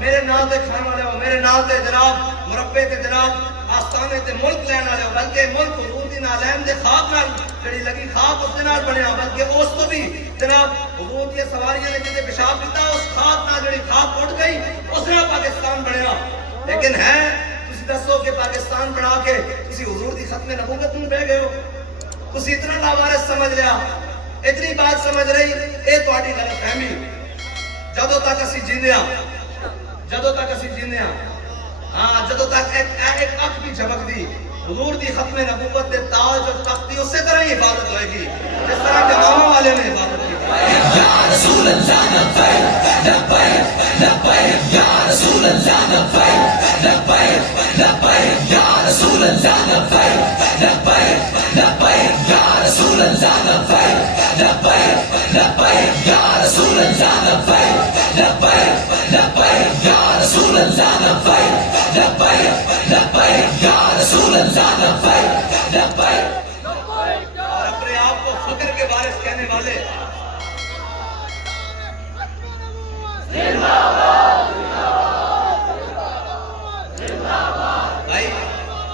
میرے نام تے کھان والے ہو، میرے نام تے جناب مربے تے جناب آستانے تے ملک لین والے ہو، بلکہ ملک حضور دی نالین دے خاک نال جڑی لگی خاک اس دے نال بنیا، بلکہ اس تو بھی جناب حضور دی سواریاں نے جتے پیشاب کیتا اس خاک نال جڑی خاک اٹھ گئی اس نال پاکستان بنیا۔ لیکن ہے تسی دسو کہ پاکستان بنا کے تسی حضور دی ختم نبوت نوں بہ گئے ہو، تسی اتنا لاوارث سمجھ لیا، اتنی بات سمجھ رہی، اے تہاڈی غلط فہمی۔ جدوں تک اسی جیندے ہاں، جدوں تک اسی جیندے ہاں، ہاں جدوں تک ایک اکھ بھی جھپک دی حضور دی ختم نبوت دے تاج اور تخت دی اسی طرح ہی حفاظت ہوئے گی جس طرح کے امام والے نے حفاظت کی۔ یا رسول اللہ لبیک لبیک لبیک یا رسول اللہ لبیک لبیک لبیک یا رسول اللہ لبیک لبیک لبیک یا رسول اللہ لبیک لبیک لبیک یا رسول اللہ لبیک لبیک لبیک یا رسول اللہ لبیک لبیک لبیک یا رسول اللہ لبیک لبیک۔ اور اپنے آپ کو فکر کے وارث کہنے والے بھائی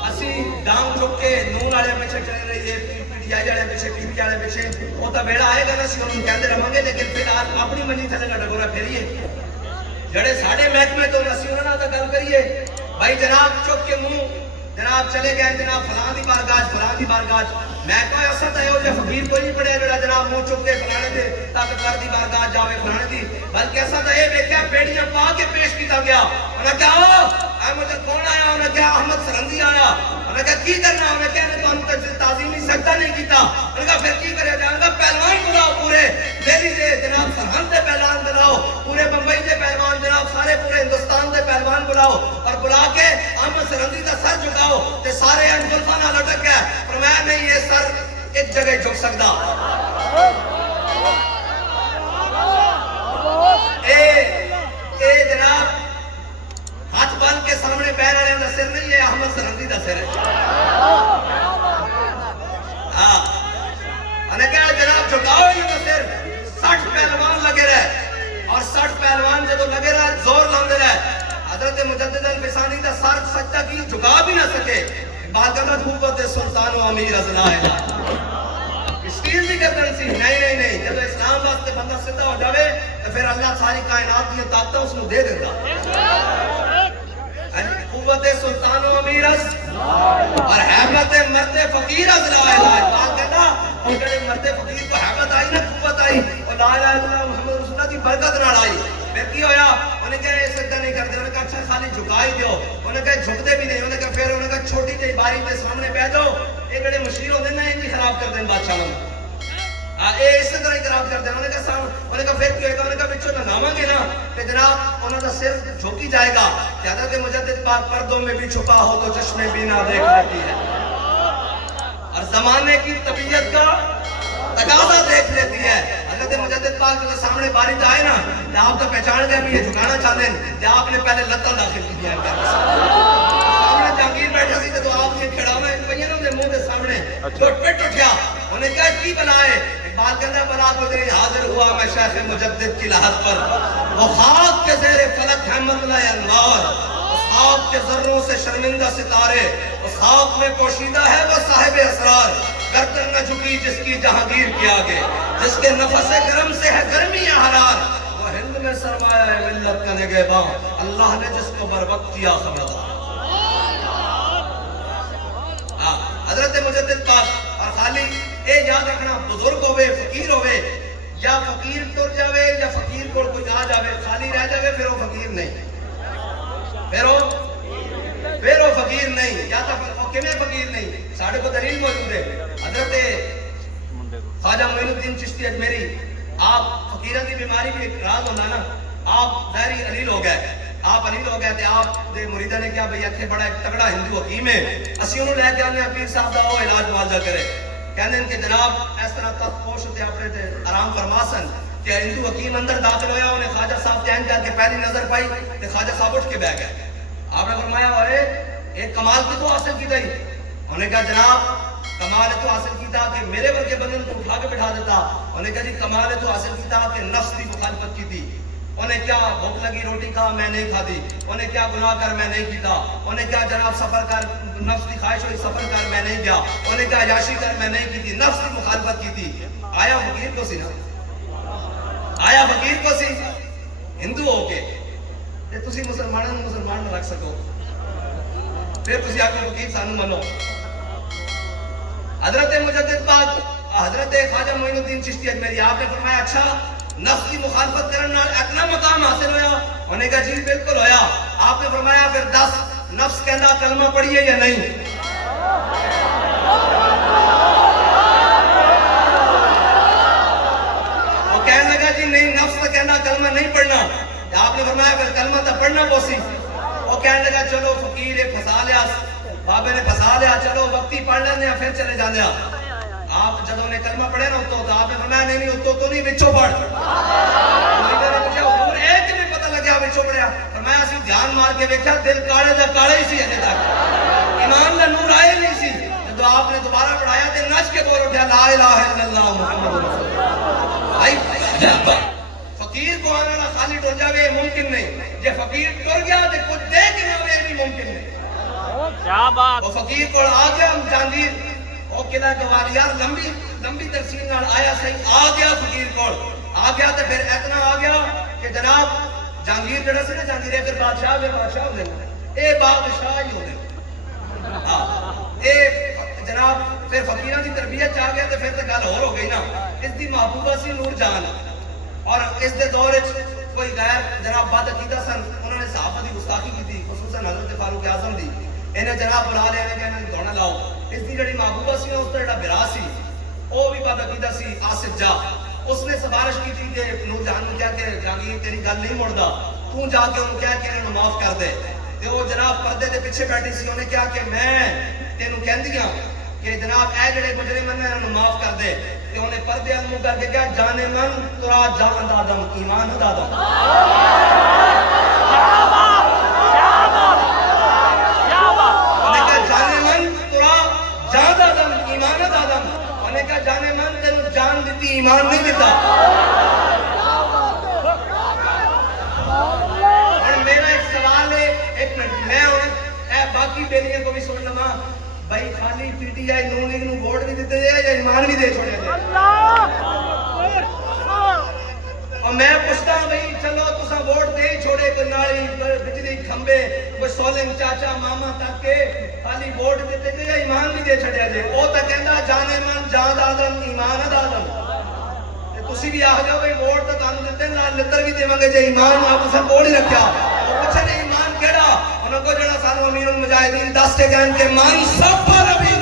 اسی ڈانگ چک کے نون والے پیچھے چلے رہی ہے، پی ٹی آئی والے پیچھے، پی پی والے پیچھے، وہ تو بیڑا آئے گا نا سی ہم کہتے رہیں گے، لیکن پھر آپ اپنی منجی تھلے کا ڈگورا پھیریے جڑے ساڑھے محکمے تو اسی انہوں نے گل کریے بھائی جناب چک کے منہ جناب چلے گئے جناب فلاں دی بارگاہ فلاں دی بارگاہ میں کوئی ایسا تو یہ فقیر کوئی نہیں پڑھیا جڑا جناب منہ چک کے فلانے دے طاقتور دی بارگاہ جاوے فلانے دی، بلکہ ایسا تو یہ ویکھیا بیڑیاں پا کے پیش کیتا گیا، انہاں کہا احمد کون آیا، انہاں کہا احمد سرندی آیا، انہاں کہا کی کرنا، انہاں کہا نے تو تعظیمی سجدہ نہیں کیتا، انہاں کہا پھر کی کرے جائے گا، پہلوان بلاؤ پورے دہلی دے جناب سرحد دے پہلوان بلاؤ، پورے بمبئی دے پہلوان جناب سارے پورے ہندوستان دے پہلوان بلاؤ اور بلا کے احمد سرندی دا سر جھکاؤ تے سارے انجلفہ نہ لٹک گئے، فرمایا نہیں یہ سر ایک جگہ جھک سکتا، اے جناب ہاتھ بن کے سامنے پیر والے دا سر نہیں، یہ احمد سرندی دا سر ہے۔ انہیں کہا جناب جھکاؤ یہ دا سر، 60 پہلوان لگے رہے اور 60 پہلوان جدو لگے رہے زور لاندے رہے، حضرت مجدد الفسانی دا سر سجدہ کی جھکا بھی نہ سکے، باقاعدہ قوت سلطان و امیر ازلا ہے اسٹیل بھی کردن سی، نہیں جب اسلام واسطے بندہ سدھا ہو جاوے تو پھر اللہ ساری کائنات کی طاقتیں اس کو دے دیتا، قوت سلطان و امیر اور حیبت مرد فقیر ازلا ہے، باقاعدہ اور جڑے مرد فقیر کو حیبت آئی نا قوت آئی اور لا الہ الا اللہ محمد رسول اللہ کی برکت نال آئی، پھر کی ہویا انہیں کہا یہ سجدہ نہیں کرتے، انہیں کہا اچھا خالی جھکائی دیو، انہیں کہا جھکتے بھی نہیں، انہیں کہا پھر انہیں کہا چھوٹی جی باری کے سامنے بیٹھ جاؤ، یہ بڑے مشیر ہوتے ہیں نا انہیں خراب کر دیں بادشاہ میں یہ اس طرح ہی خراب کر دیں، انہیں کہا پھر کیوں ہے، انہیں کہا بچوں نہ نامیں گے نا کہ جناب انہوں کا سر جھوکی جائے گا کہ حضرت مجدد پاک پردوں میں بھی چھپا ہو تو چشمے بینا دیکھ لیتی ہے اور زمانے کی طبیعت کا تقاضا دیکھ لیتی ہے، حضرت مجدد پاک کے سامنے بارش آئے نا تو آپ تو پہچان گئے بھی یہ جھکانا چاہتے ہیں کہ آپ نے پہلے لتاں داخل کی دیا سامنے جہانگیر بیٹھا سی تو آپ نے کھڑا ہوئے پہینوں کے منہ کے سامنے چھوٹ پٹ اٹھیا، انہیں کہا کی بلا ہے، اقبال کہتا ہے بلا گزری حاضر ہوا میں شیخ مجدد کی لحد پر، وہ خاک کے زیر فلک ہے مطلع انوار، اس خاک کے ذروں سے شرمندہ ستارے، اس خاک میں پوشیدہ ہے وہ صاحب اسرار، گردن نہ جھکی جس کی جہانگیر کے آگے، جس کے نفس گرم سے ہے گرمی حرار، وہ ہند میں سرمایہ ہے ملت کا نگہباں، اللہ نے جس کو بر وقت کیا خبردار۔ حضرت مجدد پاک اور خالی اے یاد رکھنا بزرگ ہوئے فقیر ہوئے یا فقیر ٹر جاوے یا فقیر کو کوئی آ جاوے خالی رہ جاوے پھر وہ فقیر نہیں، پھر وہ فقیر نہیں، یا تو کمیں فقیر نہیں، ساڑھے کو دلیل موجود ہے، حضرت خواجہ معین الدین چشتی اجمیری آپ فقیرہ کی بیماری بھی ایک راز ہونا نا، آپ ظاہری علیل ہو گئے، آپ علیل ہو گئے تھے، آپ دے مریدہ نے کیا بھئی اتھے بڑا ایک تگڑا ہندو حکیم ہے، اسی انہوں لے کے آنے پیر صاحب دا وہ علاج معالجہ کرے، کہنے کہ جناب اس طرح تخت پوش ہوتے اپنے تے آرام فرماسن کہ ہندو حکیم اندر داخل ہویا، انہیں خواجہ صاحب تین جا کے پہلی نظر پائی کہ خواجہ صاحب اٹھ کے بیٹھ گئے، آپ نے فرمایا ہوئے ایک کمال کی تو حاصل کی تھی، انہوں نے کہا جناب کمال تو حاصل کی تھا کہ میرے ورگے بندے کو اٹھا کے بٹھا دیتا، انہوں نے کہا جی کمال تو حاصل کی تھا کہ نفس کی مخالفت کی تھی، انہیں کیا بھوک لگی روٹی کھا میں نہیں کھادی، انہیں کیا گناہ کر میں نہیں کیتا، انہیں کیا جناب سفر کر نفس کی خواہش ہوئی سفر کر میں نہیں گیا، انہیں کیا عیاشی کر میں نہیں کی تھی، نفس کی مخالفت کی تھی. آیا فقیر کو سی نا، آیا فقیر کو سی ہندو ہو کے تے تسی مسلمانوں نوں مسلمان نہ رکھ سکو، پھر تسی آکھو فقیر سانوں منو. حضرت مجدد پاک حضرت خواجہ معین الدین چشتی اجمیری آپ نے فرمایا اچھا نفس کی مخالفت کرنے نال اتنا مقام حاصل ہویا؟ انہوں نے کہا جی بالکل ہویا. آپ نے فرمایا پھر 10 نفس کہنا کلمہ پڑھیے یا نہیں؟ وہ کہنے لگا جی نہیں نفس کا کہنا کلمہ نہیں پڑھنا. آپ نے فرمایا پھر کلمہ تو پڑھنا پوسی. وہ کہنے لگا چلو فقیر ایک پھنسا لیا، بابے نے پھنسا لیا، چلو وقتی پڑھ لینے پھر چلے جانے. آپ جب انہیں کلمہ پڑھے نا تو آپ نے فرمایا نہیں اتو تو نہیں وچوں پڑھ. حضور ایک بھی پتہ لگیا وچوں پڑھیا. فرمایا اسی دھیان مار کے ویکھیا دل کاڑے دا کاڑے ہی سی اجے تک، ایمان دا نور آئے نہیں سی. جب آپ نے دوبارہ پڑھایا تے نچ کے بول اٹھیا لا الہ الا اللہ محمد رسول اللہ. فقیر کو آنا نہ خالی ٹر جاوے ممکن نہیں، جے فقیر ٹر گیا تے کچھ دے کے نہ بھی ممکن نہیں. کیا بات. وہ فقیر کو آ گیا جہانگیر وہ قلعہ گوالیار لمبی تفصیل نال آیا صحیح آ گیا فقیر کو آ گیا تے پھر اتنا آ گیا کہ جناب جہانگیر جڑا سی نا جہانگیر پھر بادشاہ دے بادشاہ ہوندے اے بادشاہ ہی ہوندے. ہاں اے جناب پھر فقیراں دی تربیت آ گیا تے پھر تے گل ہور ہو گئی نا. اس دی محبوبہ سی نور جہان اور اس دے دور وچ کوئی غیر جناب بد عقیدہ سن، انہوں نے صحابہ دی گستاخی کی خصوصاً حضرت فاروق اعظم دی. انہیں جناب بلا لیا انہیں کہنا دوڑنا لاؤ. اس دی جڑی محبوبہ سی اس دا جڑا برا سی وہ بھی بد عقیدہ سی آصف جا. اس نے سفارش کی تھی کہ نور جہان نے کہا کہ جہانگیر تیری گل نہیں مڑدا تو جا کے انہوں کہا کہ انہوں معاف کر دے. تے وہ جناب پردے دے پیچھے بیٹھی سی انہیں کہا کہ میں تینوں کہندیاں کہ جناب اے جڑے مجرم ہیں انہوں معاف کر دے. تے انہیں پردے المو کر کے کہا جانے من ترا جان دادم ایمان دادم. جانے من تینوں جان دیتی ایمان نہیں دیتا. اور میرا ایک سوال ہے ایک منٹ میں اے باقی بیلیاں کو بھی سن لما بھائی خالی پی ٹی آئی نون لیگ نوں ووٹ بھی دیتے جائے یا ایمان بھی دے چھوڑے جائے. اور میں پوچھتا ہوں بھائی چلو تساں ووٹ دے چھوڑے کوئی نالی بجلی کھمبے کوئی سولنگ چاچا ماما تک کے خالی ووٹ دیتے جائے یا ایمان بھی دے چھڑیا جائے. وہ تو کہندا جانے من جان آدم ایمان آدم. تسی بھی آ جاؤ بھائی ووٹ تو تانوں دتے نال لتر بھی دیواں گے جے ایمان آپ اساں کول ہی رکھیا. وہ پوچھن ایمان کیڑا انہاں کو جڑا سانوں امیر المجاہدین دس کے گئے کہ من سب نبی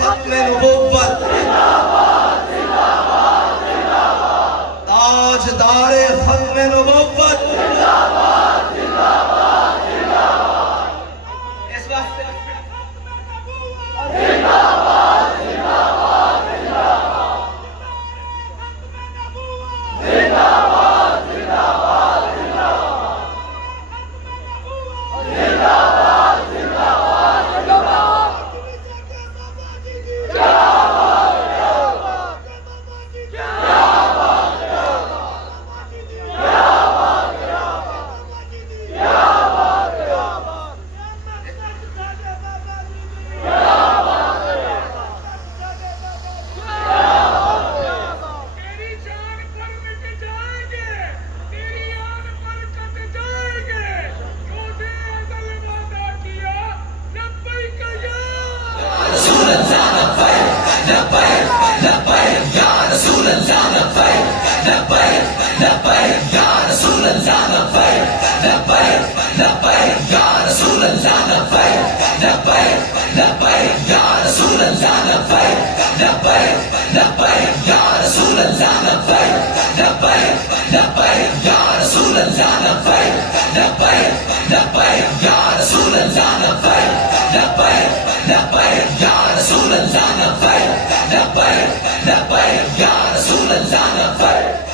ختم نبوت تاجدار ختم نبوت. اس واسطے Ya Rasul Allah